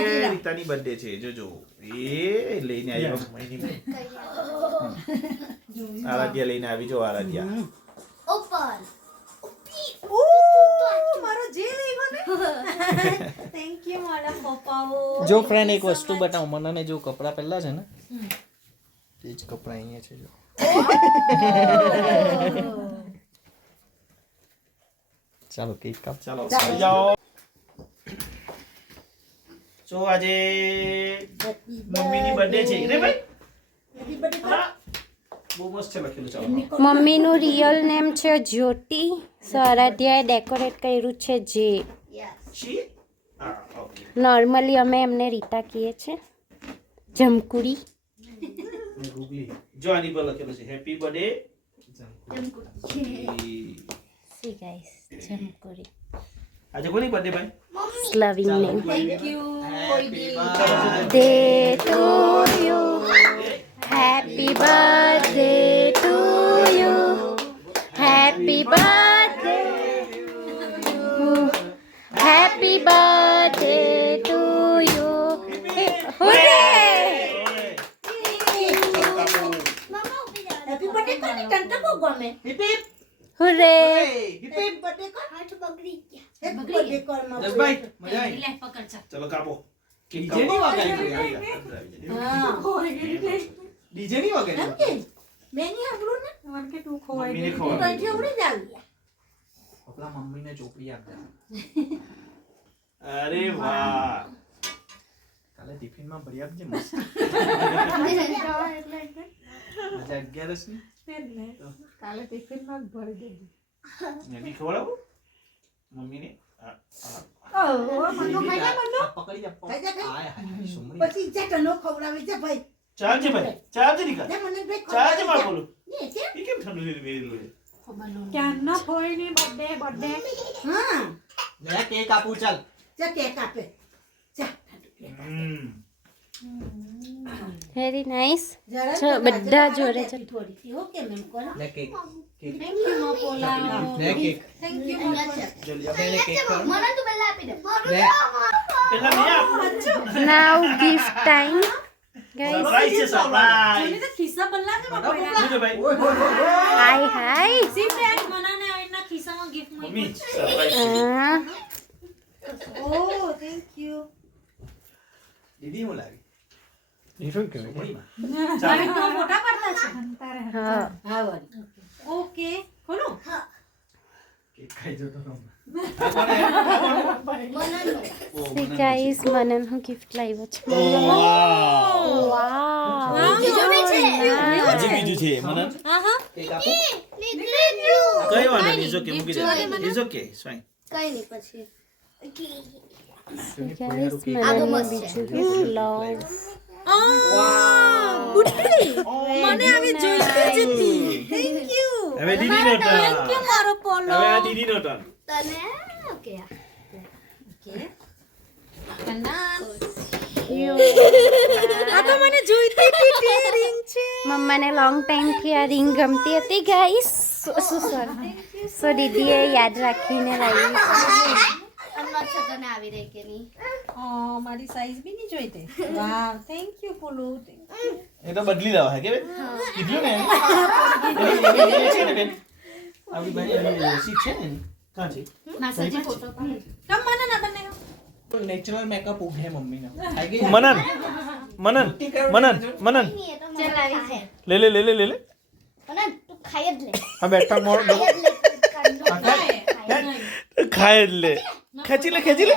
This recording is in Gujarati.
રીતાની બર્થડે છે જોજો એ લઈને આવી મમ્મીની આરાધ્યા લઈને આવી જો આરાધ્યા. ઉપર. મારો જે લઈ ગયો ને. થેન્ક યુ મારા પપ્પાઓ. જો ફ્રેન્ડ એક વસ્તુ બતાવું. મનાને જો કપડાં પહેલા છે ને એ જ કપડા અહીંયા છે જો. ચાલો કેક કાપ. ચાલો જાઓ. જો આજે મમ્મીની બર્થડે છે. રે ભાઈ. બહુ મસ્ત છે લખેલું ચાલો મમ્મીનું રિયલ નેમ છે જ્યોતિ. સરાધ્યાએ ડેકોરેટ કર્યું છે જે. શી? હા ઓકે નોર્મલી અમે એમને રીતા કહીએ છીએ જમકુડી જો આની પર લખેલું છે happy birthday C guys Jamkudi આજે કોની બર્થડે ભાઈ? Loving name thank you day to you happy birthday to you happy birthday happy birthday to you hooray happy birthday કોની ટંટા બહુ ગમે હુરે હેપી બર્થડે કોણ હાથ બગડી ગયા હેપી બર્થડે કોણ મારો ચલો કાપો કેક DJ ની કાપો. વગાડી હા ડીજે ની વગાડી એમ કે મેં નહીં સાંભળ્યું ને? મને કે તું ખોવાઈ ગઈ. તું અહીંથી ઉડી જ આવી મમ્મી ને ચોપડી આપતા અરે વાહ. કાલે ટિફિનમાં ભરી આપજે મસ્ત. મજા અગિયારસની? કાલે ટિફિનમાં માં ભરી દેજે. મેં ખવડાવું? મમ્મીને? હા, પછી જા તનો ખવડાવી જા ભાઈ. ચાલજે ભાઈ ચાલજે નીકળ જા મને ભાઈ ચાલજે બોલું. કેમ? ઠંડુ છે ક્યારના ફોઈની બર્થડે બર્થડે હા. જરા કેક આપું ચાલ. જા કેક આપે. જા હમ. વેરી નાઇસ જરા છો, બધા જોડે છે. ઓકે મેમ લે કેક. કેક. થેન્ક યુ મપોલા લે કેક. થેન્ક યુ જલ્દી આપણે કેક મને તો પહેલા આપી દે. લે પેલા મેં આપું. Now gift time guys surprise છે સરપ્રાઈઝ તો ખિસ્સા બલ્લા કે ઓય હાય હાય સી ફ્રેન્ડ મનાને આઈના ખિસ્સામાં ગિફ્ટ મળી સરપ્રાઈઝ ઓ થેન્ક યુ દીદી હું એ શું કહેવાય મોટા પડતા છે હા હા વળી ઓકે ખોલો કેક ખાઈ જતો ગાઈસ મને હું ગિફ્ટ લાવ્યો છું વાવ બીજું બીજું છે મને કેક આપું કઈ વાંધો નહીં ઇઝ મૂકી દે ઇઝ ઓકે ફાઇન કઈ નહીં પછી ગાઈસ મને બીજું ગિફ્ટ લવ મને આવી જોઈતી જ હતી. થેન્ક યુ હવે દીદી નો ટર્ન મારો પોલો હવે આ દીદી નો ટર્ન તને? ઓકે આ. તો મને જોઈતી હતી તે રિંગ છે મમ્માને લોંગ ટાઈમથી આ રિંગ ગમતી હતી ગાઈસ સો દીદીએ યાદ રાખીને લાવી છે આવી રહી કે નહીં. મારી સાઈઝ બી નહીં જોઈતી વાવ થેન્ક યુ પોલુ એ તો બદલી દેવા હે કે બેન? કીધું ને એ છે ને બેન? આપણી ભાઈ શીખ છે ને? કાં છે? માસાજી ફોટો કમ મને ના બને. નેચરલ મેકઅપ હે મમ્મીને. મનન મનન મનન મનન. આવી લે લે લે લે લે લે. અને તું ખાઈ જ લે. હા બેટા મોર ખાઈ જ લે ખાય જ લે. ખેંચી લે ખેંચી લે.